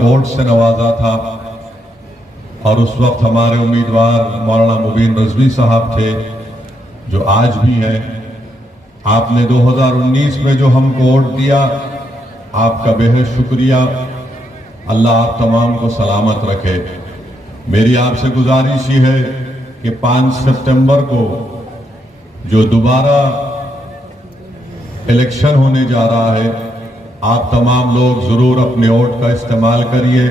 Vote से नवाजा था और उस वक्त हमारे उम्मीदवार मौलाना मुबीन रजवी साहब थे, जो आज भी हैं। आपने 2019 में जो हमको वोट दिया, आपका बेहद शुक्रिया। अल्लाह आप तमाम को सलामत रखे। मेरी आपसे गुजारिश ही है कि 5 सितंबर को जो दोबारा इलेक्शन होने जा रहा है, आप तमाम लोग जरूर अपने वोट का इस्तेमाल करिए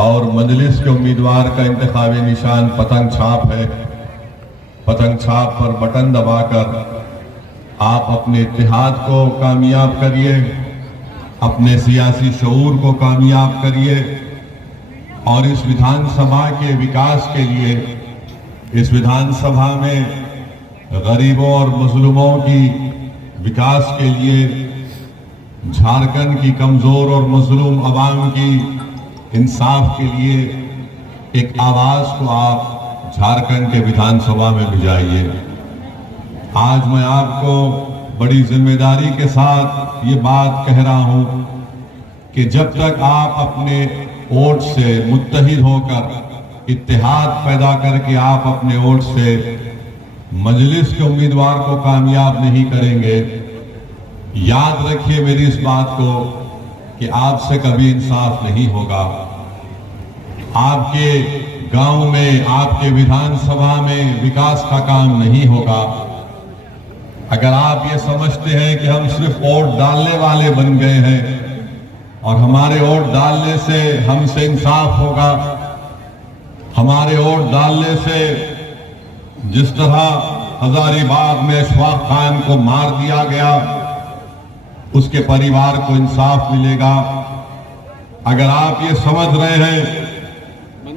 और मजलिस के उम्मीदवार का इंतखाबी निशान पतंग छाप है। पतंग छाप पर बटन दबाकर आप अपने इत्तेहाद को कामयाब करिए, अपने सियासी शऊर को कामयाब करिए और इस विधानसभा के विकास के लिए, इस विधानसभा में गरीबों और मजलूमों की विकास के लिए, झारखंड की कमजोर और मजलूम अवाम की इंसाफ के लिए एक आवाज को आप झारखंड के विधानसभा में भिजाइए। आज मैं आपको बड़ी जिम्मेदारी के साथ ये बात कह रहा हूं कि जब तक आप अपने वोट से मुत्तहिद होकर इत्तेहाद पैदा करके आप अपने वोट से मजलिस के उम्मीदवार को कामयाब नहीं करेंगे, याद रखिए मेरी इस बात को कि आपसे कभी इंसाफ नहीं होगा। आपके गांव में, आपके विधानसभा में विकास का काम नहीं होगा। अगर आप ये समझते हैं कि हम सिर्फ वोट डालने वाले बन गए हैं और हमारे वोट डालने से हमसे इंसाफ होगा, हमारे वोट डालने से जिस तरह हजारीबाग में अशफाक खान को मार दिया गया उसके परिवार को इंसाफ मिलेगा, अगर आप ये समझ रहे हैं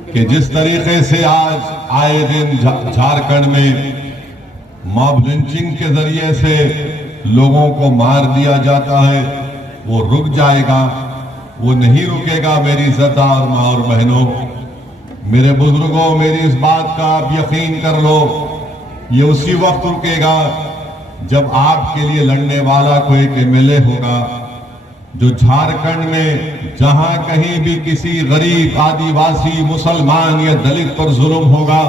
कि जिस तरीके से आज आए दिन झारखंड में मॉब लिंचिंग के जरिए से लोगों को मार दिया जाता है, वो रुक जाएगा, वो नहीं रुकेगा। मेरी इज्जतदार माँ और बहनों, मेरे बुजुर्गों, मेरी इस बात का आप यकीन कर लो, ये उसी वक्त रुकेगा जब आपके लिए लड़ने वाला कोई एक एमएलए होगा जो झारखंड में जहां कहीं भी किसी गरीब, आदिवासी, मुसलमान या दलित पर जुल्म होगा,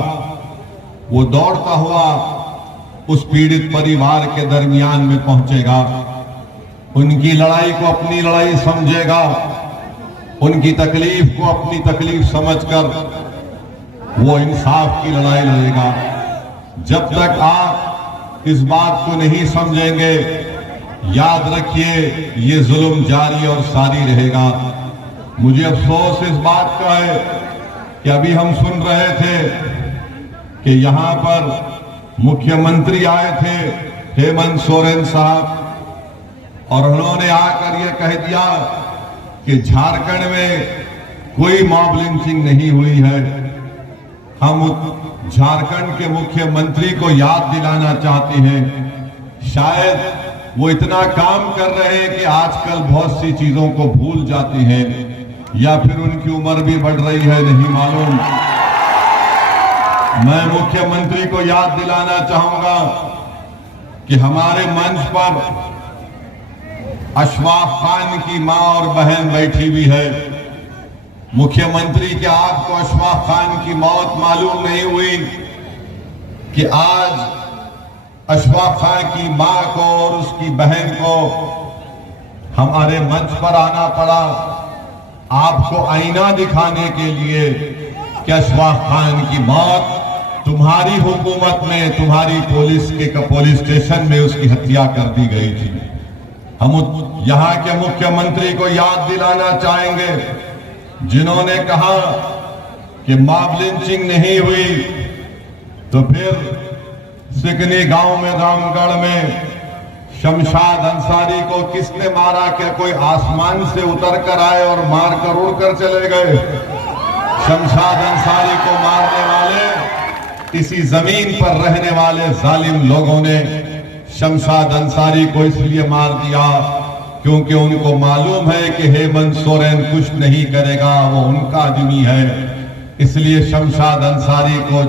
वो दौड़ता हुआ उस पीड़ित परिवार के दरमियान में पहुंचेगा, उनकी लड़ाई को अपनी लड़ाई समझेगा, उनकी तकलीफ को अपनी तकलीफ समझकर वो इंसाफ की लड़ाई लड़ेगा। जब तक आप इस बात को नहीं समझेंगे, याद रखिए ये जुल्म जारी और सारी रहेगा। मुझे अफसोस इस बात का है कि अभी हम सुन रहे थे कि यहां पर मुख्यमंत्री आए थे हेमंत सोरेन साहब और उन्होंने आकर ये कह दिया कि झारखंड में कोई मॉब लिंचिंग नहीं हुई है। हम झारखंड के मुख्यमंत्री को याद दिलाना चाहते हैं, शायद वो इतना काम कर रहे हैं कि आजकल बहुत सी चीजों को भूल जाते हैं या फिर उनकी उम्र भी बढ़ रही है, नहीं मालूम। मैं मुख्यमंत्री को याद दिलाना चाहूंगा कि हमारे मंच पर अशफाक खान की मां और बहन बैठी हुई है। मुख्यमंत्री के आपको अशफाक खान की मौत मालूम नहीं हुई कि आज अशफाक खान की मां को और उसकी बहन को हमारे मंच पर आना पड़ा आपको आईना दिखाने के लिए कि अशफाक खान की मौत तुम्हारी हुकूमत में, तुम्हारी पुलिस स्टेशन में उसकी हत्या कर दी गई थी। हम यहां के मुख्यमंत्री को याद दिलाना चाहेंगे जिन्होंने कहा कि मॉब लिंचिंग नहीं हुई, तो फिर सिकनी गांव में, रामगढ़ में शमशाद अंसारी को किसने मारा? क्या कोई आसमान से उतर कर आए और मारकर उड़कर चले गए? शमशाद अंसारी को मारने वाले इसी जमीन पर रहने वाले जालिम लोगों ने शमशाद अंसारी को इसलिए मार दिया क्योंकि उनको मालूम है कि हेमंत सोरेन कुछ नहीं करेगा, वो उनका आदमी है, इसलिए शमशाद अंसारी को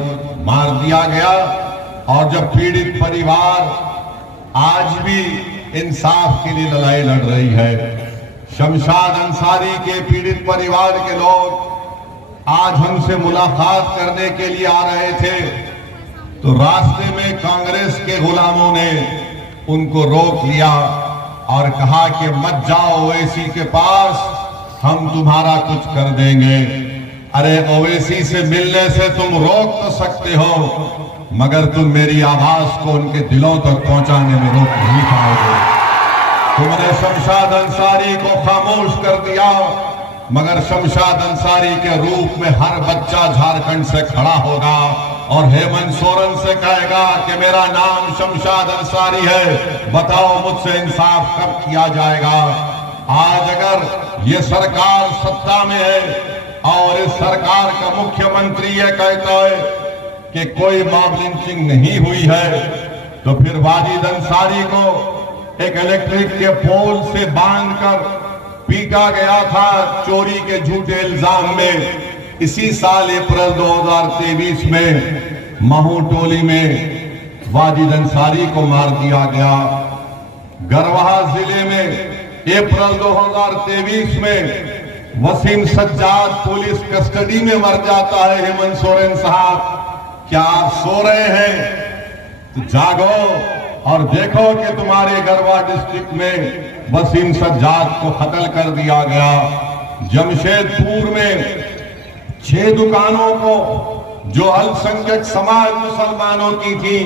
मार दिया गया। और जब पीड़ित परिवार आज भी इंसाफ के लिए लड़ाई लड़ रही है, शमशाद अंसारी के पीड़ित परिवार के लोग आज हमसे मुलाकात करने के लिए आ रहे थे, तो रास्ते में कांग्रेस के गुलामों ने उनको रोक लिया और कहा कि मत जाओ ओवैसी के पास, हम तुम्हारा कुछ कर देंगे। अरे ओवैसी से मिलने से तुम रोक तो सकते हो, मगर तुम मेरी आवाज को उनके दिलों तक पहुंचाने में रोक नहीं पाओगे। तुमने शमशाद अंसारी को खामोश कर दिया, मगर शमशाद अंसारी के रूप में हर बच्चा झारखंड से खड़ा होगा और हेमंत सोरेन से कहेगा कि मेरा नाम शमशाद अंसारी है, बताओ मुझसे इंसाफ कब किया जाएगा। आज अगर ये सरकार सत्ता में है और इस सरकार का मुख्यमंत्री ये कहता है कि कोई मॉब लिंचिंग नहीं हुई है, तो फिर वाजिद अंसारी को एक इलेक्ट्रिक के पोल से बांधकर पीटा गया था चोरी के झूठे इल्जाम में। इसी साल अप्रैल 2023 में महू टोली में वाजिद अंसारी को मार दिया गया। गरवाहा जिले में अप्रैल 2023 में वसीम सज्जाद पुलिस कस्टडी में मर जाता है। हेमंत सोरेन साहब, क्या आप सो रहे हैं? तो जागो और देखो कि तुम्हारे गरवा डिस्ट्रिक्ट में वसीम सज्जाद को कत्ल कर दिया गया। जमशेदपुर में 6 दुकानों को जो अल्पसंख्यक समाज मुसलमानों की थी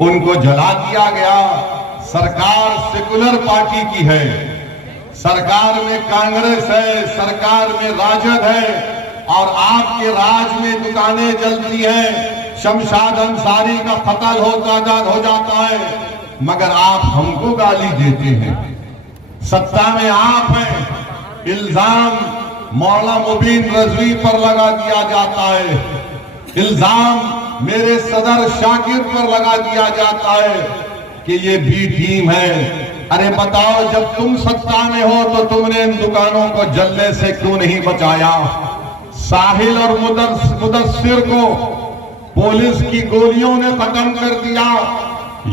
उनको जला दिया गया। सरकार सेकुलर पार्टी की है, सरकार में कांग्रेस है, सरकार में राजद है और आपके राज में दुकानें जलती हैं। शमशाद अंसारी का कत्ल हो जाता है, मगर आप हमको गाली देते हैं। सत्ता में आप हैं, इल्जाम मौलाना मुबीन रजवी पर लगा दिया जाता है, इल्जाम मेरे सदर शाकिर पर लगा दिया जाता है कि ये बी टीम है। अरे बताओ, जब तुम सत्ता में हो तो तुमने इन दुकानों को जलने से क्यों नहीं बचाया? साहिल और मुदस्सिर को पुलिस की गोलियों ने खत्म कर दिया।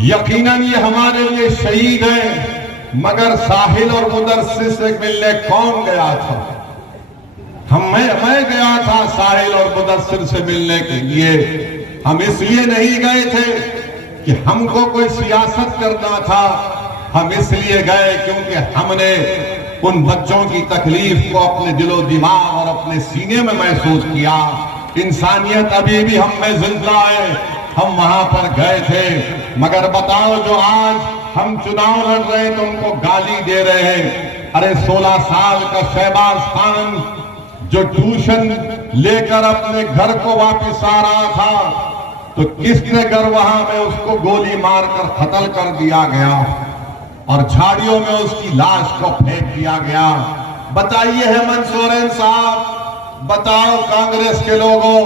यकीनन ये हमारे लिए शहीद हैं, मगर साहिल और मुदस्सिर से मिलने कौन गया था? मैं गया था साहिल और मुदस्सिर से मिलने के लिए। हम इसलिए नहीं गए थे कि हमको कोई सियासत करना था, हम इसलिए गए क्योंकि हमने उन बच्चों की तकलीफ को अपने दिलो दिमाग और अपने सीने में महसूस किया। इंसानियत अभी भी हम में जिंदा है, हम वहां पर गए थे। मगर बताओ, जो आज हम चुनाव लड़ रहे हैं तो उनको गाली दे रहे हैं। अरे 16 साल का शहबाज खान जो ट्यूशन लेकर अपने घर को वापस आ रहा था, तो किसने गरवाहा में उसको गोली मारकर कत्ल कर दिया गया और झाड़ियों में उसकी लाश को फेंक दिया गया। बताइए हेमंत सोरेन साहब, बताओ कांग्रेस के लोगों,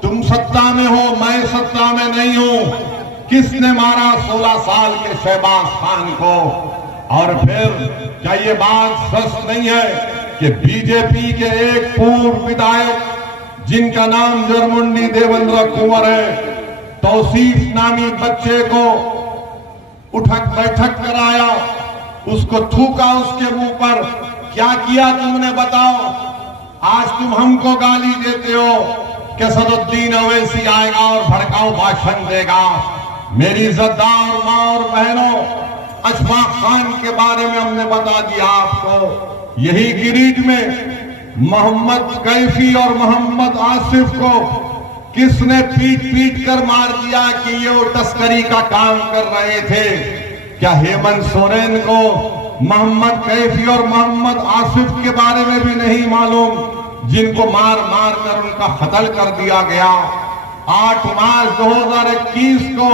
तुम सत्ता में हो, मैं सत्ता में नहीं हूं, किसने मारा 16 साल के शहबाज खान को? और फिर क्या ये बात सच नहीं है कि बीजेपी के एक पूर्व विधायक जिनका नाम जरमुंडी देवेंद्र कुंवर है, तौसीफ नामी बच्चे को उठक बैठक कराया, उसको थूका उसके मुंह पर? क्या किया तुमने बताओ? आज तुम हमको गाली देते हो कि सदुद्दीन ओवैसी आएगा और भड़काऊ भाषण देगा। मेरी इज्जतदार मां और बहनों, अशफाक खान के बारे में हमने बता दिया आपको। यही गिरिज में मोहम्मद कैफी और मोहम्मद आसिफ को किसने पीट कर मार दिया कि ये वो तस्करी का काम कर रहे थे? क्या हेमंत सोरेन को मोहम्मद कैफी और मोहम्मद आसिफ के बारे में भी नहीं मालूम, जिनको मार कर उनका कत्ल कर दिया गया? 8 मार्च 2021 को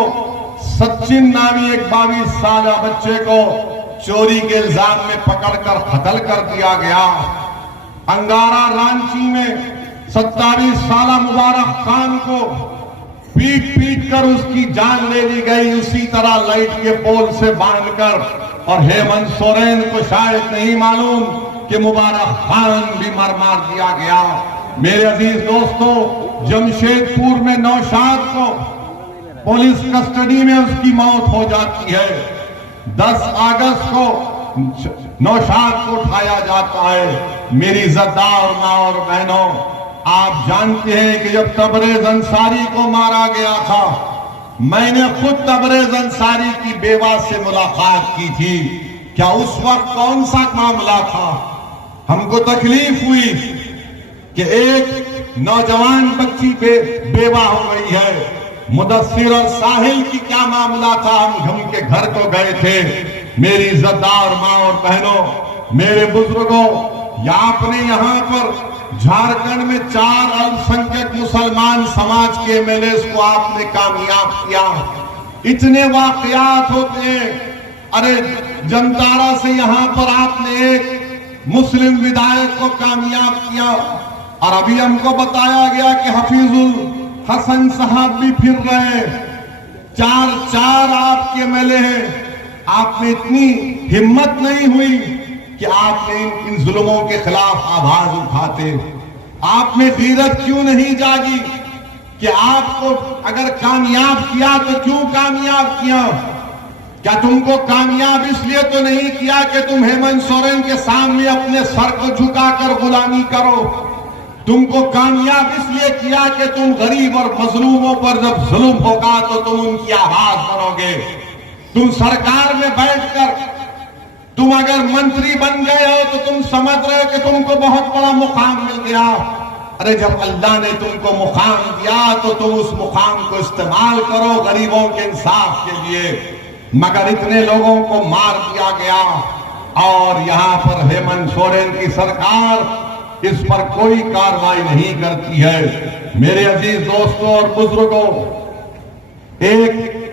सचिन नामी एक 22 साल बच्चे को चोरी के इल्जाम में पकड़कर कत्ल कर दिया गया। अंगारा रांची में 27 साल मुबारक खान को पीट कर उसकी जान ले ली गई, उसी तरह लाइट के पोल से बांधकर। और हेमंत सोरेन को शायद नहीं मालूम कि मुबारक खान भी मार दिया गया। मेरे अजीज दोस्तों, जमशेदपुर में नौशाद को पुलिस कस्टडी में उसकी मौत हो जाती है। 10 अगस्त को नौशाद को उठाया जाता है। मेरी इज्जतदार माँ और बहनों, आप जानते हैं कि जब तबरेज अंसारी को मारा गया था, मैंने खुद तबरेज अंसारी की बेवा से मुलाकात की थी। क्या उस वक्त कौन सा मामला था? हमको तकलीफ हुई कि एक नौजवान बच्ची बेवा हो गई है। मुदस्सिर और साहिल की क्या मामला था? हम के घर को गए थे। मेरी इज्जतदार माँ और बहनों, मेरे बुजुर्गों, आपने यहाँ पर झारखंड में 4 अल्पसंख्यक मुसलमान समाज के एमएलए को आपने कामयाब किया। इतने वाकयात होते हैं। अरे जमतारा से यहाँ पर आपने एक मुस्लिम विधायक को कामयाब किया, और अभी हमको बताया गया कि हफीजुल हसन साहब भी फिर रहे। 4 आपके एमएलए हैं। आप में इतनी हिम्मत नहीं हुई कि आपने इन जुल्मों के खिलाफ आवाज उठाते। आप में गीरत क्यों नहीं जागी कि आपको अगर कामयाब किया तो क्यों कामयाब किया? क्या तुमको कामयाब इसलिए तो नहीं किया कि तुम हेमंत सोरेन के सामने अपने सर को झुकाकर गुलामी करो? तुमको कामयाब इसलिए किया कि तुम गरीब और मजलूमों पर जब जुल्म होगा तो तुम उनकी आवाज बनोगे। तुम सरकार में बैठकर तुम अगर मंत्री बन गए हो तो तुम समझ रहे हो कि तुमको बहुत बड़ा मुकाम मिल गया। अरे जब अल्लाह ने तुमको मुकाम दिया तो तुम उस मुकाम को इस्तेमाल करो गरीबों के इंसाफ के लिए। मगर इतने लोगों को मार दिया गया और यहाँ पर हेमंत सोरेन की सरकार इस पर कोई कार्रवाई नहीं करती है। मेरे अजीज दोस्तों और बुजुर्गों,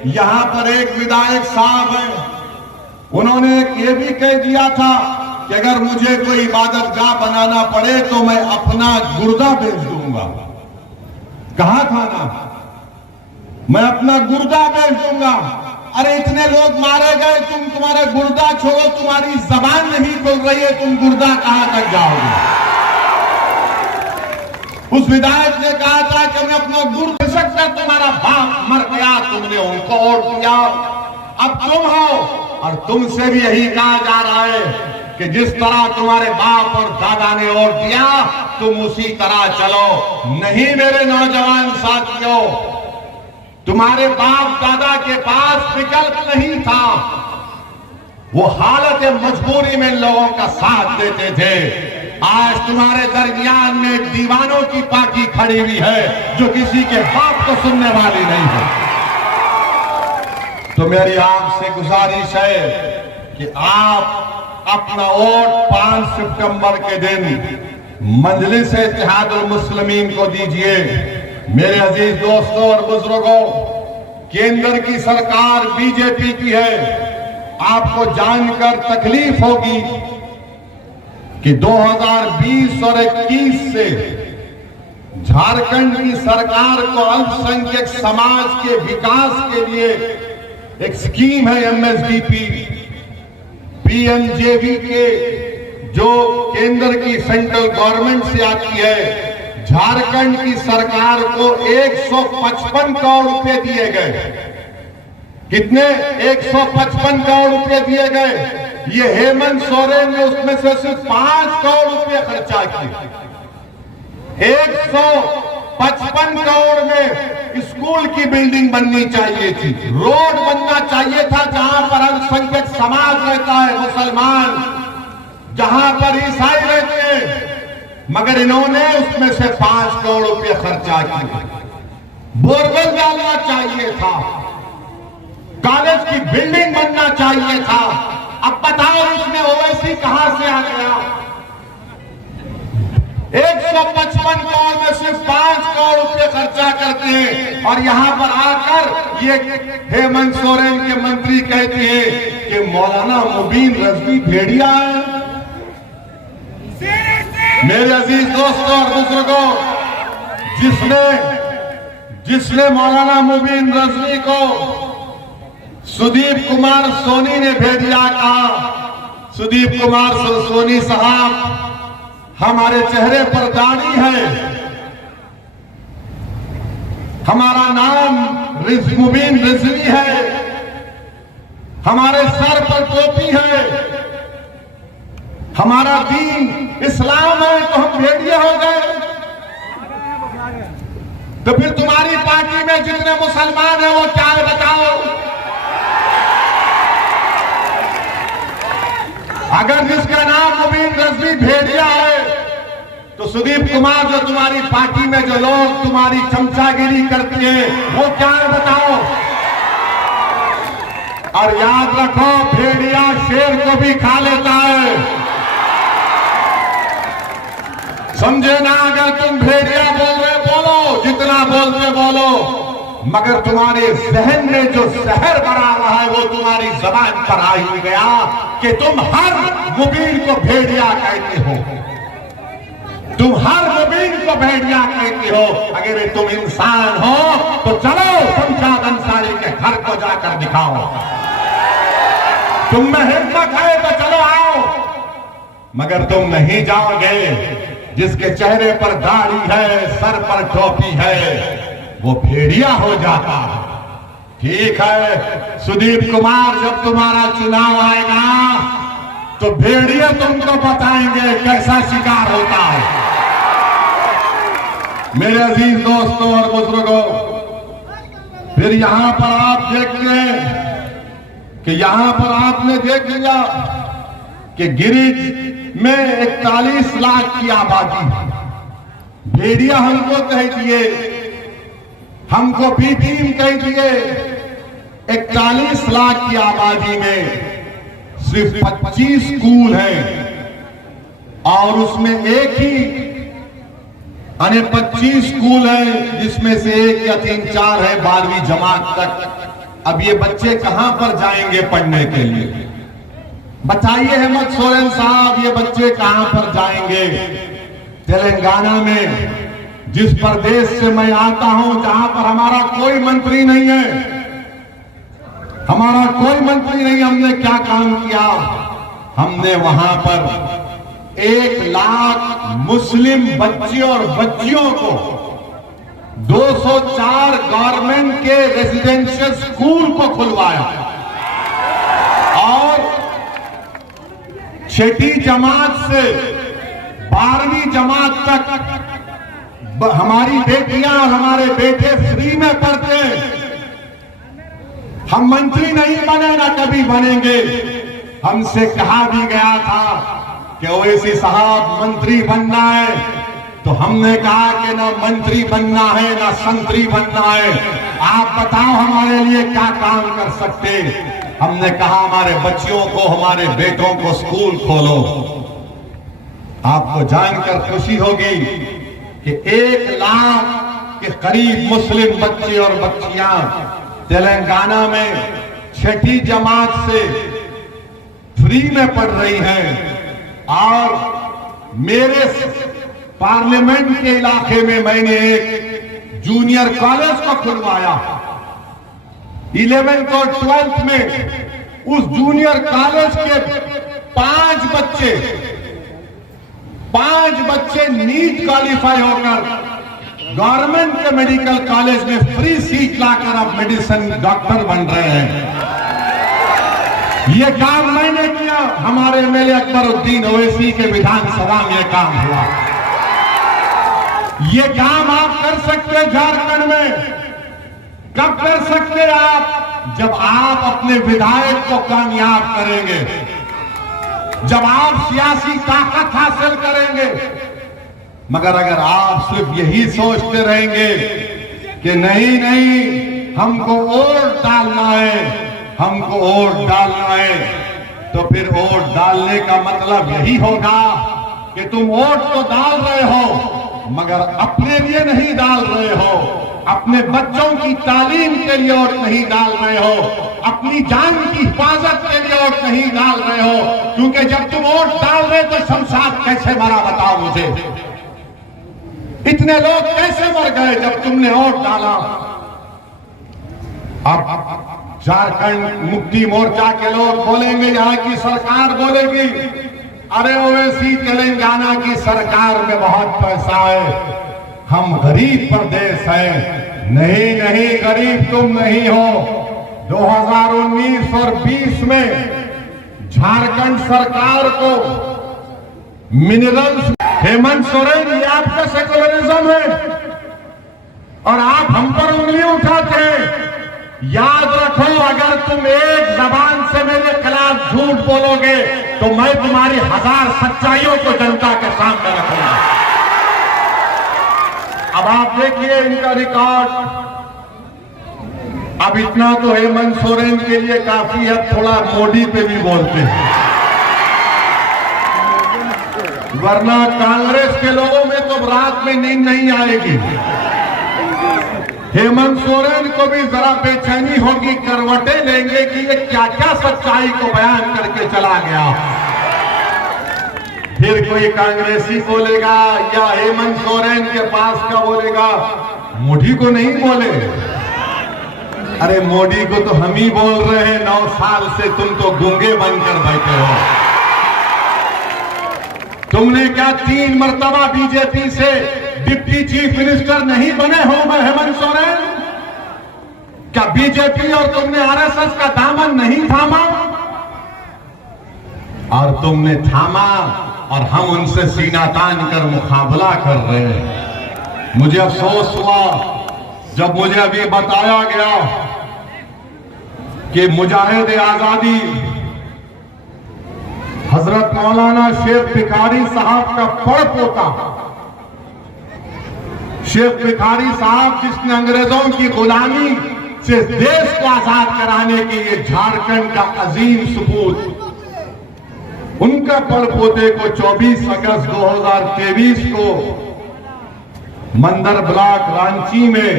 यहां पर एक विधायक साहब हैं, उन्होंने ये भी कह दिया था कि अगर मुझे कोई इबादतगाह बनाना पड़े तो मैं अपना गुर्दा बेच दूंगा। कहा था ना, मैं अपना गुर्दा बेच दूंगा। अरे इतने लोग मारे गए, तुम्हारा गुर्दा छोड़ो, तुम्हारी जबान नहीं खुल रही है, तुम गुर्दा कहां तक जाओगे? उस विधायक ने कहा था कि मैं अपना गुर्द दे सकता, तुम्हारा बाप मर गया, तुमने उनको वोट दिया, अब तुम हो। और तुमसे भी यही कहा जा रहा है कि जिस तरह तुम्हारे बाप और दादा ने वोट दिया तुम उसी तरह चलो। नहीं मेरे नौजवान साथियों, तुम्हारे बाप दादा के पास विकल्प नहीं था। वो हालत मजबूरी में लोगों का साथ देते थे। आज तुम्हारे दरमियान में दीवानों की पार्टी खड़ी हुई है जो किसी के बाप को सुनने वाली नहीं है। तो मेरी आपसे गुजारिश है कि आप अपना वोट 5 सितंबर के दिन मजलिस इत्तेहादुल मुस्लिमीन को दीजिए। मेरे अजीज दोस्तों और बुजुर्गों, केंद्र की सरकार बीजेपी की है। आपको जानकर तकलीफ होगी कि 2020 और 21 से झारखंड की सरकार को अल्पसंख्यक समाज के विकास के लिए एक स्कीम है एमएसडीपी, पीएमजेवी के, जो केंद्र की सेंट्रल गवर्नमेंट से आती है। झारखंड की सरकार को 155 करोड़ रुपए दिए गए। कितने? 155 करोड़ रुपए दिए गए। ये हेमंत सोरेन ने उसमें से सिर्फ 5 करोड़ रुपए खर्चा किए। 155 करोड़ में स्कूल की बिल्डिंग बननी चाहिए थी, रोड बनना चाहिए था जहां पर अल्पसंख्यक समाज रहता है, मुसलमान, जहां पर ईसाई रहते हैं। मगर इन्होंने उसमें से 5 करोड़ रुपए खर्चा किए। बोरवेल डालना चाहिए था, कॉलेज की बिल्डिंग बनना चाहिए था। अब बताओ इसमें ओवैसी कहां से आ गया? 155 करोड़ में सिर्फ 5 करोड़ रुपए खर्चा करते हैं और यहां पर आकर ये हेमंत सोरेन के मंत्री कहते हैं कि मौलाना मुबीन रजवी भेड़िया है। मेरे अजीज दोस्तों और बुजुर्गों, जिसने मौलाना मुबीन रजवी को सुदीप कुमार सोनी ने भेड़िया कहा। सुदीप कुमार सोनी साहब, हमारे चेहरे पर दाढ़ी है, हमारा नाम मुबीन रिजवी है, हमारे सर पर टोपी है, हमारा दीन इस्लाम है तो हम भेड़िए हो गए। तो फिर तुम्हारी पार्टी में जितने मुसलमान हैं वो क्या है बताओ? अगर जिसका नाम मुबीन रजवी भेड़िया है तो सुदीप कुमार जो तुम्हारी पार्टी में जो लोग तुम्हारी चमचागिरी करते हैं वो क्या है बताओ? और याद रखो भेड़िया शेर को भी खा लेता है, समझे ना? अगर तुम भेड़िया बोल रहे बोलो, जितना बोलते बोलो, मगर तुम्हारे जहन में जो जहर भरा हुआ है वो तुम्हारी जबान पर आ ही गया कि तुम हर मुबीन को भेड़िया कहते हो, तुम हर मुबीन को भेड़िया कहते हो। अगर तुम इंसान हो तो चलो शमशाद अंसारी के घर को जाकर दिखाओ, तुम में हिम्मत है तो चलो आओ। मगर तुम नहीं जाओगे। जिसके चेहरे पर दाढ़ी है, सर पर टोपी है, वो भेड़िया हो जाता। ठीक है सुदीप कुमार, जब तुम्हारा चुनाव आएगा तो भेड़िए तुमको बताएंगे कैसा शिकार होता है। मेरे अजीज दोस्तों और बुजुर्गों, फिर यहां पर आप देखते हैं कि यहां पर आपने देख लिया कि गिरिज में 41 लाख की आबादी है। भेड़िया हमको कह दिए, हमको बी टीम कह दिए। 41 लाख की आबादी में सिर्फ 25 स्कूल हैं और उसमें एक ही 25 स्कूल हैं जिसमें से एक या 3-4 है 12वीं जमात तक। अब ये बच्चे कहां पर जाएंगे पढ़ने के लिए? बताइए हेमंत सोरेन साहब, ये बच्चे कहां पर जाएंगे? तेलंगाना में, जिस प्रदेश से मैं आता हूं, जहां पर हमारा कोई मंत्री नहीं है, हमारा कोई मंत्री नहीं, हमने क्या काम किया? हमने वहां पर 1 लाख मुस्लिम बच्चे और बच्चियों को 204 गवर्नमेंट के रेजिडेंशियल स्कूल को खुलवाया और 6ठी जमात से 12वीं जमात तक हमारी बेटियां और हमारे बेटे फ्री में पढ़ते। हम मंत्री नहीं बने, ना कभी बनेंगे। हमसे कहा भी गया था कि ओवैसी साहब मंत्री बनना है, तो हमने कहा कि ना मंत्री बनना है ना संतरी बनना है, आप बताओ हमारे लिए क्या काम कर सकते। हमने कहा हमारे बच्चियों को, हमारे बेटों को स्कूल खोलो। आपको जानकर खुशी होगी कि 1 लाख के करीब मुस्लिम बच्चे और बच्चियां तेलंगाना में 6ठी जमात से फ्री में पढ़ रही हैं। और मेरे पार्लियामेंट के इलाके में मैंने एक जूनियर कॉलेज को खुलवाया। 11th और 12th में उस जूनियर कॉलेज के 5 बच्चे नीट क्वालिफाई होकर गवर्नमेंट के मेडिकल कॉलेज में फ्री सीट लाकर अब मेडिसिन डॉक्टर बन रहे हैं। ये काम मैंने किया, हमारे एमएलए अकबरुद्दीन ओवैसी के विधानसभा में यह काम हुआ। ये काम आप कर सकते हैं झारखंड में। कब कर सकते आप? जब आप अपने विधायक को कामयाब करेंगे, जब आप सियासी ताकत हासिल करेंगे। मगर अगर आप सिर्फ यही सोचते रहेंगे कि नहीं नहीं हमको वोट डालना है, हमको वोट डालना है, तो फिर वोट डालने का मतलब यही होगा कि तुम वोट तो डाल रहे हो मगर अपने लिए नहीं डाल रहे हो, अपने बच्चों की तालीम के लिए वोट नहीं डाल रहे हो, अपनी जान की हिफाजत के लिए वोट नहीं डाल रहे हो। क्योंकि जब तुम वोट डाल रहे तो शमशाद कैसे मरा बताओ मुझे? इतने लोग कैसे मर गए जब तुमने वोट डाला? अब झारखंड मुक्ति मोर्चा के लोग बोलेंगे, यहां की सरकार बोलेगी, अरे ओवैसी तेलंगाना की सरकार में बहुत पैसा है, हम गरीब प्रदेश हैं। नहीं नहीं, गरीब तुम नहीं हो। 2019 और 20 में झारखंड सरकार को मिनरल्स। हेमंत सोरेन, ये आपका सेकुलरिज्म है और आप हम पर उंगली उठाते हैं। याद रखो, अगर तुम एक जबान से मेरे खिलाफ झूठ बोलोगे तो मैं तुम्हारी 1000 सच्चाइयों को जनता के सामने रखूंगा। अब आप देखिए इनका रिकॉर्ड। अब इतना तो हेमंत सोरेन के लिए काफी है, थोड़ा मोदी पे भी बोलते हैं, वरना कांग्रेस के लोगों में तो रात में नींद नहीं आएगी। हेमंत सोरेन को भी जरा बेचैनी होगी, करवटें लेंगे कि ये क्या क्या सच्चाई को बयान करके चला गया। फिर कोई कांग्रेसी बोलेगा या हेमंत सोरेन के पास का बोलेगा, मोदी को नहीं बोले। अरे मोदी को तो हम ही बोल रहे हैं, 9 साल से तुम तो गूंगे बनकर बैठे हो। तुमने क्या 3 मर्तबा बीजेपी से डिप्टी चीफ मिनिस्टर नहीं बने हो हेमंत सोरेन? क्या बीजेपी और तुमने आरएसएस का दामन नहीं थामा? और तुमने थामा और हम उनसे सीना तान कर मुकाबला कर रहे हैं। मुझे अफसोस हुआ जब मुझे अभी बताया गया कि मुजाहिद आजादी हजरत मौलाना शेख भिखारी साहब का पड़पोता, शेख भिखारी साहब जिसने अंग्रेजों की गुलामी से देश को आजाद कराने के लिए झारखंड का अजीम सपूत, उनका पड़पोते को 24 अगस्त 2023 को मंदर ब्लॉक रांची में,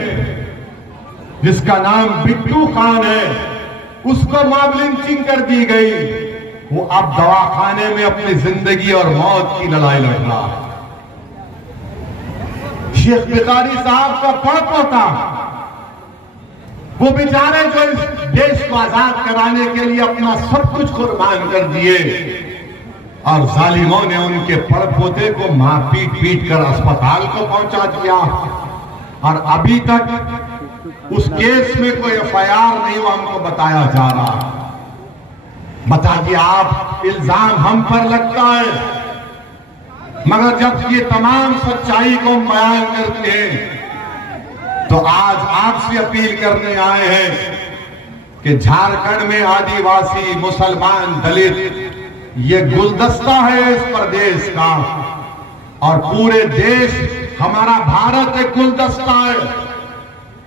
जिसका नाम बिट्टू खान है, उसको मॉब लिंचिंग कर दी गई। वो अब दवाखाने में अपनी जिंदगी और मौत की लड़ाई लड़ रहा है। शेख भिखारी साहब का पड़पोता, वो बेचारे जो इस देश को आजाद कराने के लिए अपना सब कुछ कुर्बान कर दिए और जालिमों ने उनके पड़पोते को मार पीट कर अस्पताल को पहुंचा दिया और अभी तक उस केस में कोई एफआईआर नहीं हुआ, हमको बताया जा रहा। बताइए आप, इल्जाम हम पर लगता है, मगर जब ये तमाम सच्चाई को बयान करते हैं तो आज आपसे अपील करने आए हैं कि झारखंड में आदिवासी, मुसलमान, दलित ये गुलदस्ता है इस प्रदेश का और पूरे देश हमारा भारत एक गुलदस्ता है।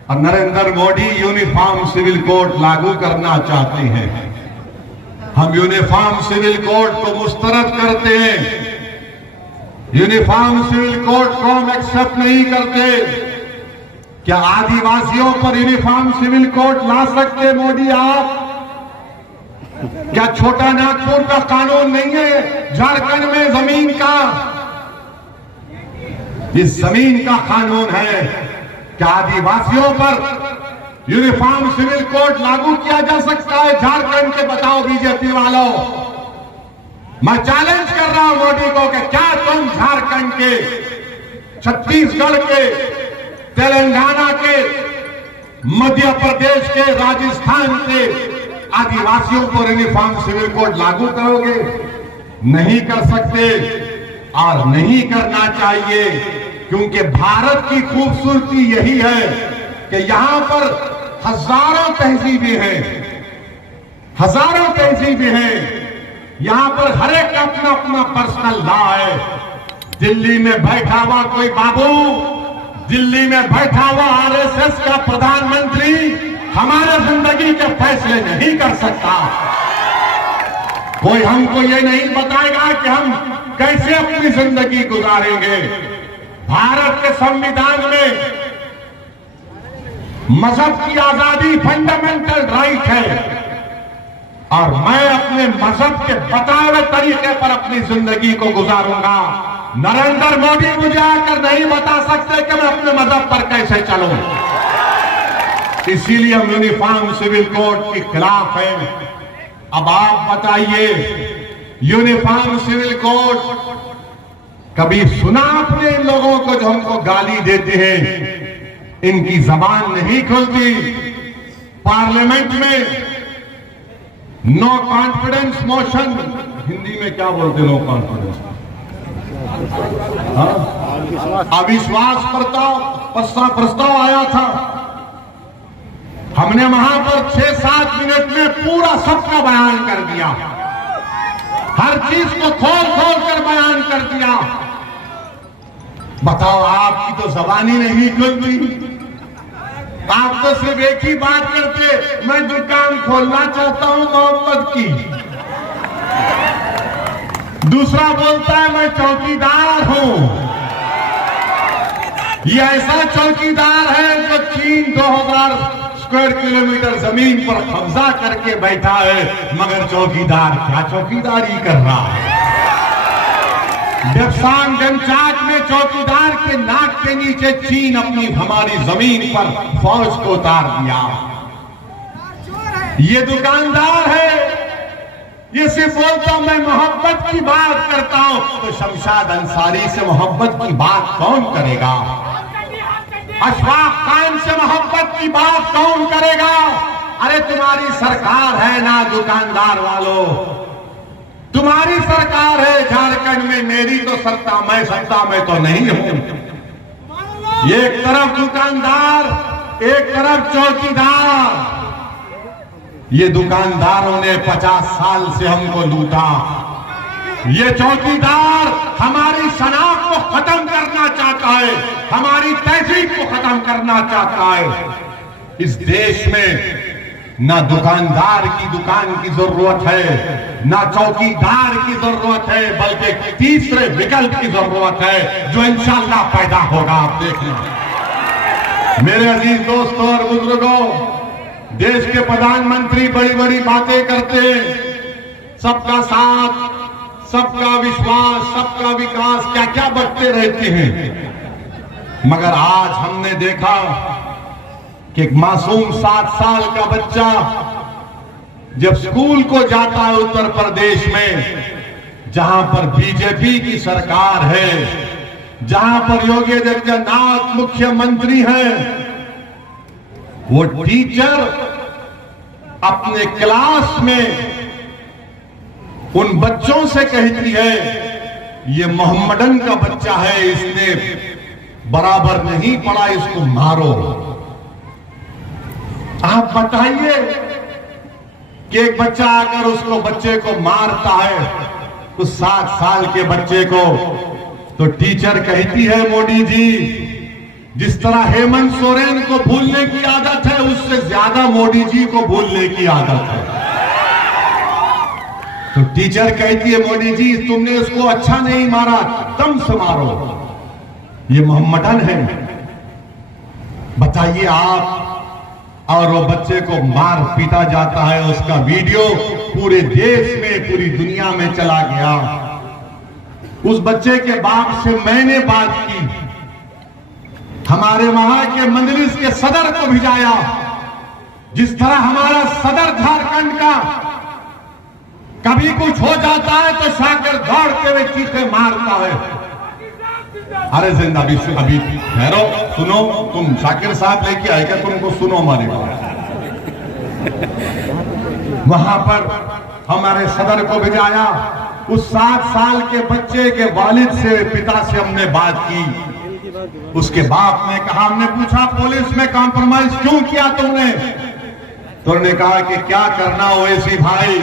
और Narendra Modi uniform civil code लागू करना चाहते हैं। हम यूनिफॉर्म सिविल कोड को मुस्तरद करते हैं। यूनिफॉर्म सिविल कोड को हम एक्सेप्ट नहीं करते। क्या आदिवासियों पर यूनिफॉर्म सिविल कोड ला सकते मोदी आप? क्या छोटा नागपुर का कानून नहीं है झारखंड में जमीन का? इस जमीन का कानून है। क्या आदिवासियों पर यूनिफॉर्म सिविल कोड लागू किया जा सकता है झारखंड के? बताओ बीजेपी वालों, मैं चैलेंज कर रहा हूं मोदी को कि क्या तुम झारखंड के, छत्तीसगढ़ के, तेलंगाना के, मध्य प्रदेश के, राजस्थान के आदिवासियों पर यूनिफॉर्म सिविल कोड लागू करोगे? नहीं कर सकते और नहीं करना चाहिए, क्योंकि भारत की खूबसूरती यही है कि यहां पर हजारों तहजीबें हैं, हजारों तहजीबें हैं। यहां पर हर एक का अपना अपना पर्सनल लॉ है। दिल्ली में बैठा हुआ कोई बाबू, दिल्ली में बैठा हुआ आरएसएस का प्रधानमंत्री हमारे जिंदगी के फैसले नहीं कर सकता। कोई हमको ये नहीं बताएगा कि हम कैसे अपनी जिंदगी गुजारेंगे। भारत के संविधान में मजहब की आजादी फंडामेंटल राइट है और मैं अपने मजहब के बताए हुए तरीके पर अपनी जिंदगी को गुजारूंगा। नरेंद्र मोदी मुझे आकर नहीं बता सकते कि मैं अपने मजहब पर कैसे चलूं। इसीलिए हम यूनिफॉर्म सिविल कोड के खिलाफ हैं। अब आप बताइए, यूनिफॉर्म सिविल कोड कभी सुना आपने इन लोगों को जो हमको गाली देते हैं? इनकी जबान नहीं खुलती। पार्लियामेंट में नो कॉन्फिडेंस मोशन, हिंदी में क्या बोलते नो कॉन्फिडेंस, अविश्वास प्रस्ताव आया था। हमने वहां पर 6-7 मिनट में पूरा सबका बयान कर दिया, हर चीज को खोल खोल कर बयान कर दिया। बताओ, आपकी तो जबानी नहीं खुलती, आप तो सिर्फ एक ही बात करते, मैं दुकान खोलना चाहता हूं मोहब्बत की। दूसरा बोलता है मैं चौकीदार हूं। ये ऐसा चौकीदार है जो चीन 2000 स्क्वायर किलोमीटर जमीन पर कब्जा करके बैठा है, मगर चौकीदार क्या चौकीदारी कर रहा है। डेप्सांग डेमचाक में चौकीदार के नाक के नीचे चीन अपनी हमारी जमीन पर फौज को उतार दिया। ये दुकानदार है, ये सिर्फ बोलता मैं मोहब्बत की बात करता हूं, तो शमशाद अंसारी से मोहब्बत की बात कौन करेगा? अशफाक खान से मोहब्बत की बात कौन करेगा? अरे तुम्हारी सरकार है ना दुकानदार वालों, तुम्हारी सरकार है झारखंड में, मेरी तो सत्ता में तो नहीं हूं। एक तरफ दुकानदार, एक तरफ चौकीदार। ये दुकानदारों ने 50 साल से हमको लूटा। ये चौकीदार हमारी शनाख्त को खत्म करना चाहता है, हमारी तहजीब को खत्म करना चाहता है। इस देश में ना दुकानदार की दुकान की जरूरत है, ना चौकीदार की जरूरत है, बल्कि तीसरे विकल्प की जरूरत है, जो इंशाअल्लाह पैदा होगा। आप देखना मेरे अजीज दोस्तों और बुजुर्गों, देश के प्रधानमंत्री बड़ी बड़ी बातें करते हैं, सबका साथ, सबका विश्वास, सबका विकास, क्या क्या बकते रहते हैं। मगर आज हमने देखा कि एक मासूम 7 साल का बच्चा जब स्कूल को जाता है उत्तर प्रदेश में, जहां पर बीजेपी की सरकार है, जहां पर योगी आदित्यनाथ मुख्यमंत्री हैं, वो टीचर अपने क्लास में उन बच्चों से कहती है ये मोहम्मदन का बच्चा है, इसने बराबर नहीं पढ़ा, इसको मारो। आप बताइए कि एक बच्चा अगर उसको बच्चे को मारता है, उस 7 साल के बच्चे को, तो टीचर कहती है मोदी जी, जिस तरह हेमंत सोरेन को भूलने की आदत है, उससे ज्यादा मोदी जी को भूलने की आदत है। तो टीचर कहती है मोदी जी तुमने उसको अच्छा नहीं मारा, दम से मारो, ये मोहम्मदन है। बताइए आप, और वो बच्चे को मार पीटा जाता है, उसका वीडियो पूरे देश में, पूरी दुनिया में चला गया। उस बच्चे के बाप से मैंने बात की, हमारे वहां के मजलिस के सदर को भिजाया। जिस तरह हमारा सदर झारखंड का कभी कुछ हो जाता है तो शाकिर दौड़ते हुए चीखे मारता है। अरे जिंदा अभी ठहरो, सुनो, तुम शाकिर साहब लेके आएगा, तुमको सुनो हमारी बात। वहां पर हमारे सदर को भिजाया। उस 7 साल के बच्चे के वालिद से, पिता से हमने बात की। उसके बाप ने कहा, हमने पूछा पुलिस में कॉम्प्रोमाइज क्यों किया तुमने? तो उन्होंने कहा कि क्या करना ओवैसी भाई,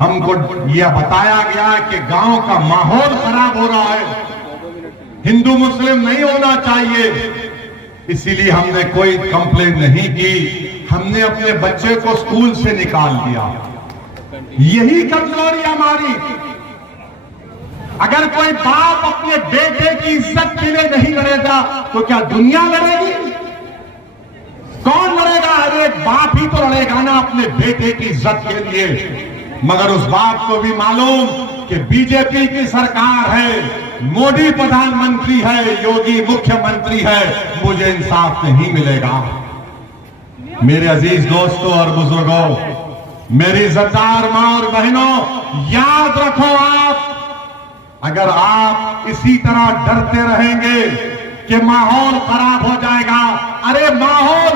हमको यह बताया गया कि गांव का माहौल खराब हो रहा है, हिंदू मुस्लिम नहीं होना चाहिए, इसीलिए हमने कोई कंप्लेंट नहीं की, हमने अपने बच्चे को स्कूल से निकाल दिया। यही कमजोरी हमारी। अगर कोई बाप अपने बेटे की इज्जत के लिए नहीं लड़ेगा तो क्या दुनिया लड़ेगी? कौन लड़ेगा? अरे एक बाप ही तो लड़ेगा ना अपने बेटे की इज्जत के लिए। मगर उस बाप को भी मालूम कि बीजेपी की सरकार है, मोदी प्रधानमंत्री है, योगी मुख्यमंत्री है, मुझे इंसाफ नहीं मिलेगा। मेरे अजीज दोस्तों और बुजुर्गों, मेरी इज्जतदार मां और बहनों, याद रखो, आप अगर आप इसी तरह डरते रहेंगे कि माहौल खराब हो जाएगा, अरे माहौल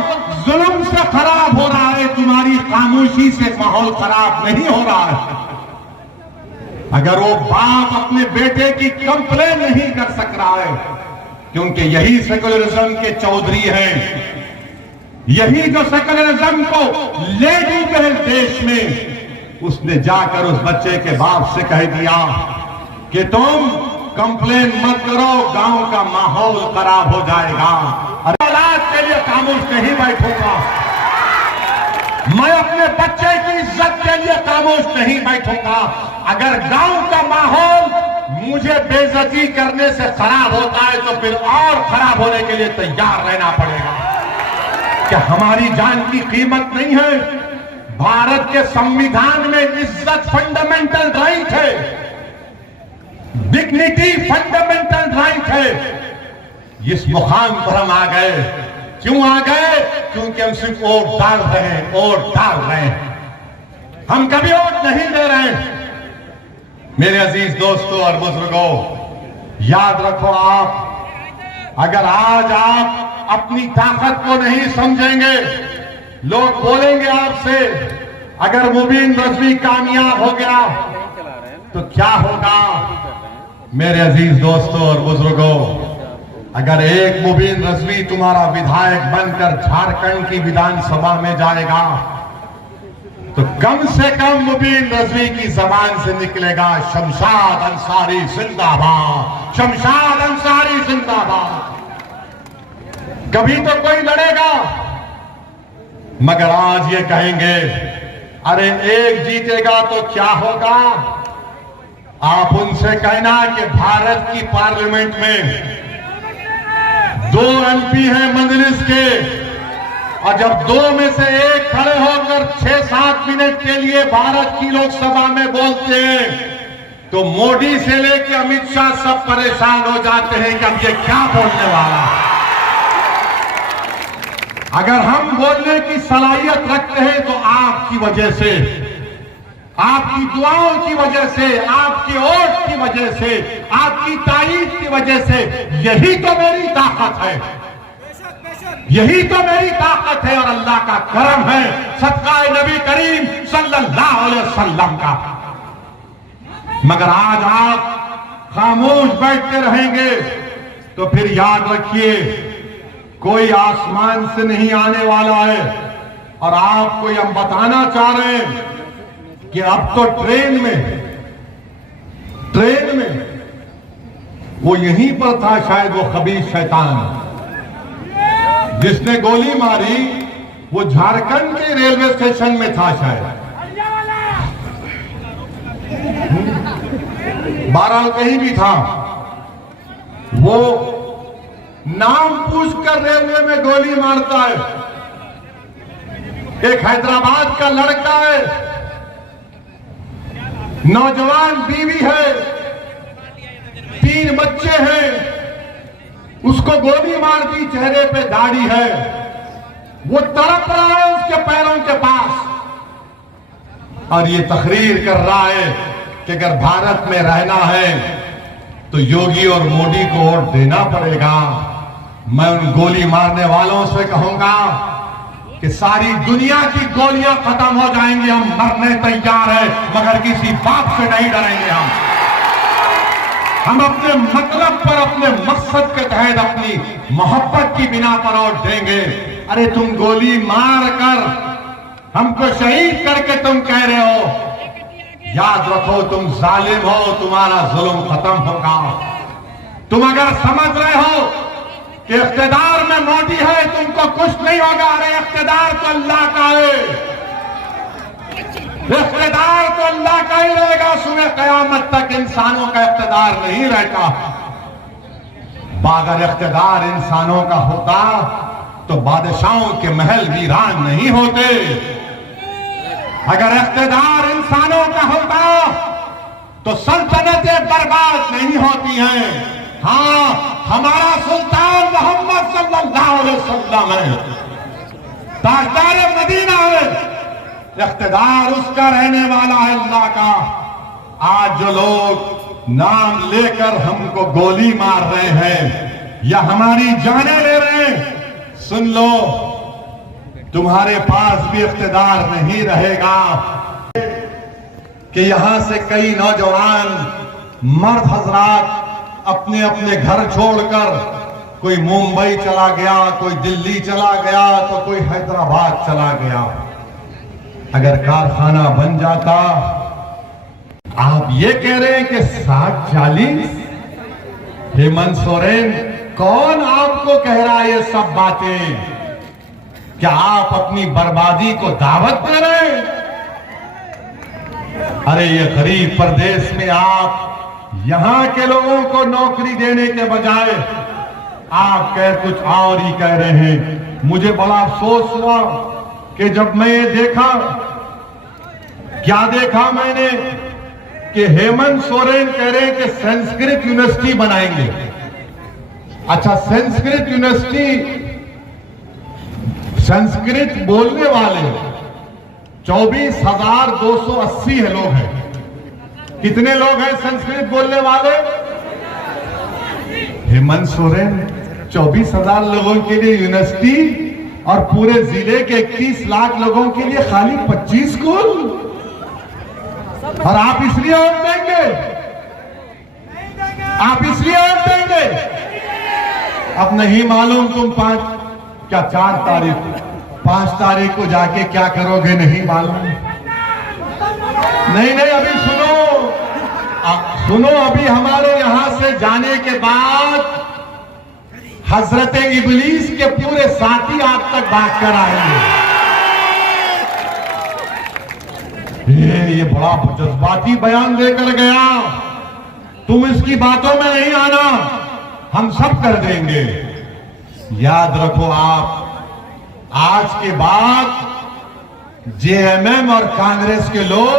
जुल्म से खराब हो रहा है, तुम्हारी खामोशी से माहौल खराब नहीं हो रहा है। अगर वो बाप अपने बेटे की कंप्लेन नहीं कर सक रहा है, क्योंकि यही सेकुलरिज्म के चौधरी हैं, यही जो सेकुलरिज्म को ले डूबे देश में, उसने जाकर उस बच्चे के बाप से कह दिया कि तुम कंप्लेन मत करो, गांव का माहौल खराब हो जाएगा। अरे औलाद के लिए खामोश नहीं बैठूंगा, मैं अपने बच्चे की इज्जत के लिए खामोश नहीं बैठूंगा। अगर गांव का माहौल मुझे बेइज्जती करने से खराब होता है तो फिर और खराब होने के लिए तैयार रहना पड़ेगा। क्या हमारी जान की कीमत नहीं है? भारत के संविधान में इज्जत फंडामेंटल राइट है, डिग्निटी फंडामेंटल राइट है। इस मुकाम पर हम आ गए, क्यों आ गए? क्योंकि हम सिर्फ वोट डाल रहे हैं, वोट डाल रहे हैं, हम कभी वोट नहीं दे रहे हैं। मेरे अजीज दोस्तों और बुजुर्गों, याद रखो, आप अगर आज आप अपनी ताकत को नहीं समझेंगे, लोग बोलेंगे आपसे, अगर मुबीन रजवी कामयाब हो गया तो क्या होगा? मेरे अजीज दोस्तों और बुजुर्गों, अगर एक मुबीन रजवी तुम्हारा विधायक बनकर झारखंड की विधानसभा में जाएगा तो कम से कम मुबीन रजवी की जबान से निकलेगा, शमशाद अंसारी जिंदाबाद, शमशाद अंसारी जिंदाबाद। कभी तो कोई लड़ेगा, मगर आज ये कहेंगे, अरे एक जीतेगा तो क्या होगा? आप उनसे कहना कि भारत की पार्लियामेंट में 2 MP हैं मजलिस के, और जब 2 में से एक खड़े होकर 6-7 मिनट के लिए भारत की लोकसभा में बोलते हैं तो मोदी से लेकर अमित शाह सब परेशान हो जाते हैं कि अब ये क्या बोलने वाला। अगर हम बोलने की सलाहियत रखते हैं तो आपकी वजह से, आपकी दुआओं की वजह से, आपकी वोट की वजह से, आपकी तारीफ की वजह से, यही तो मेरी ताकत है, यही तो मेरी ताकत है और अल्लाह का करम है, सदकाए नबी करीम सल्लल्लाहु अलैहि वसल्लम का। मगर आज आप खामोश बैठते रहेंगे तो फिर याद रखिए, कोई आसमान से नहीं आने वाला है। और आपको हम बताना चाह रहे हैं कि अब तो ट्रेन में वो यहीं पर था, शायद वो खबीस शैतान जिसने गोली मारी, वो झारखंड के रेलवे स्टेशन में था शायद, बहरहाल कहीं भी था। वो नाम पूछकर रेलवे में गोली मारता है। एक हैदराबाद का लड़का है, नौजवान बीवी है, 3 बच्चे हैं, उसको गोली मार दी, चेहरे पे दाढ़ी है, वो तड़प रहा है उसके पैरों के पास, और ये तकरीर कर रहा है कि अगर भारत में रहना है तो योगी और मोदी को वोट देना पड़ेगा। मैं उन गोली मारने वालों से कहूंगा कि सारी दुनिया की गोलियां खत्म हो जाएंगी, हम मरने तैयार हैं, मगर किसी बात से नहीं डरेंगे। हम अपने मतलब पर, अपने मकसद के तहत, अपनी मोहब्बत की बिना पर वोट देंगे। अरे तुम गोली मार कर हमको शहीद करके तुम कह रहे हो, याद रखो तुम जालिम हो, तुम्हारा जुल्म खत्म होगा। तुम अगर समझ रहे हो कि इख्तिदार में मोदी है, तुमको कुछ नहीं होगा, अरे इख्तिदार तो अल्लाह का है, इख्तिदार तो अल्लाह का ही रहेगा, सुबह कयामत तक इंसानों का इख्तिदार नहीं रहता। अगर इख्तिदार इंसानों का होता तो बादशाहों के महल वीरान नहीं होते। अगर इख्तिदार इंसानों का होता तो सल्तनतें बर्बाद नहीं होती हैं। हाँ, हमारा सुल्तान मोहम्मद सल्लल्लाहु अलैहि वसल्लम है, ताजदार मदीना है, इख्तिदार उसका रहने वाला है, अल्लाह का। आज जो लोग नाम लेकर हमको गोली मार रहे हैं या हमारी जानें ले रहे हैं, सुन लो, तुम्हारे पास भी इख्तिदार नहीं रहेगा। कि यहां से कई नौजवान मर्द हजरात अपने अपने घर छोड़कर कोई मुंबई चला गया, कोई दिल्ली चला गया, तो कोई हैदराबाद चला गया। अगर कारखाना बन जाता, आप ये कह रहे हैं कि 60-40? हेमंत सोरेन, कौन आपको कह रहा है ये सब बातें? क्या आप अपनी बर्बादी को दावत दे रहे हैं? अरे ये गरीब प्रदेश में आप यहां के लोगों को नौकरी देने के बजाय आप कह कुछ और ही कह रहे हैं। मुझे बड़ा अफसोस हुआ कि जब मैं ये देखा, क्या देखा मैंने कि हेमंत सोरेन कह रहे हैं कि संस्कृत यूनिवर्सिटी बनाएंगे। अच्छा, संस्कृत यूनिवर्सिटी, संस्कृत बोलने वाले 24,280 लोग हैं। कितने लोग हैं संस्कृत बोलने वाले? हेमंत सोरेन 24,000 लोगों के लिए यूनिवर्सिटी और पूरे जिले के 31 लाख लोगों के लिए खाली 25 स्कूल, और आप इसलिए वोट देंगे? आप इसलिए वोट देंगे? अब नहीं मालूम तुम 5 तारीख को जाके क्या करोगे, नहीं मालूम। नहीं, अभी सुनो, अभी हमारे यहां से जाने के बाद हजरत इबलीस के पूरे साथी आप तक भाग कर आएंगे। ये बड़ा जज्बाती बयान देकर गया, तुम इसकी बातों में नहीं आना, हम सब कर देंगे। याद रखो, आप आज के बाद जेएमएम और कांग्रेस के लोग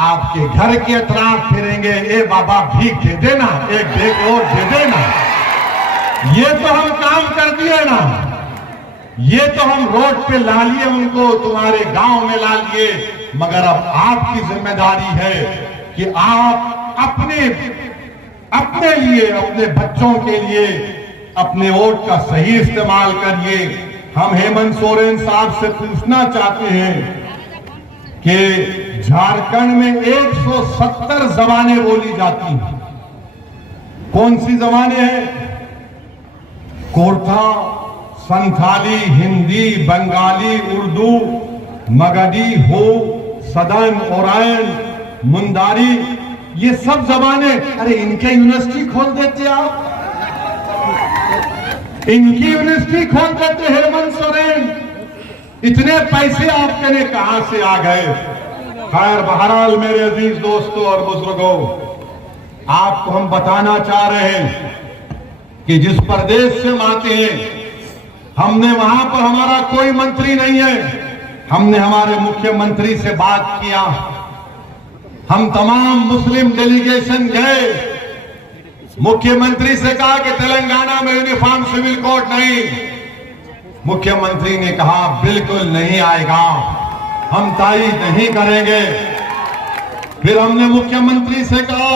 आपके घर के अतराफ फिरेंगे, ए बाबा भीख दे देना, एक भीख और दे देना। ये तो हम काम कर दिए ना, ये तो हम रोड पे ला लिए उनको, तुम्हारे गांव में ला लिए। मगर अब आपकी जिम्मेदारी है कि आप अपने लिए, अपने बच्चों के लिए अपने वोट का सही इस्तेमाल करिए। हम हेमंत सोरेन साहब से पूछना चाहते हैं कि झारखंड में 170 जबानें बोली जाती हैं। कौन सी जबानें हैं? कोरखा, संथाली, हिंदी, बंगाली, उर्दू, मगधी, हो, सदन, ओरायन, मुंदारी, ये सब जबानें। अरे इनके यूनिवर्सिटी खोल देते आप, इनकी यूनिवर्सिटी खोल देते हेमंत सोरेन। इतने पैसे आपके ने कहां से आ गए? खैर, बहरहाल मेरे अजीज दोस्तों और बुजुर्गों, आपको हम बताना चाह रहे हैं कि जिस प्रदेश से हम आते हैं, हमने वहां पर हमारा कोई मंत्री नहीं है। हमने हमारे मुख्यमंत्री से बात किया, हम तमाम मुस्लिम डेलीगेशन गए, मुख्यमंत्री से कहा कि तेलंगाना में यूनिफॉर्म सिविल कोड नहीं। मुख्यमंत्री ने कहा बिल्कुल नहीं आएगा, हम तारीफ नहीं करेंगे। फिर हमने मुख्यमंत्री से कहा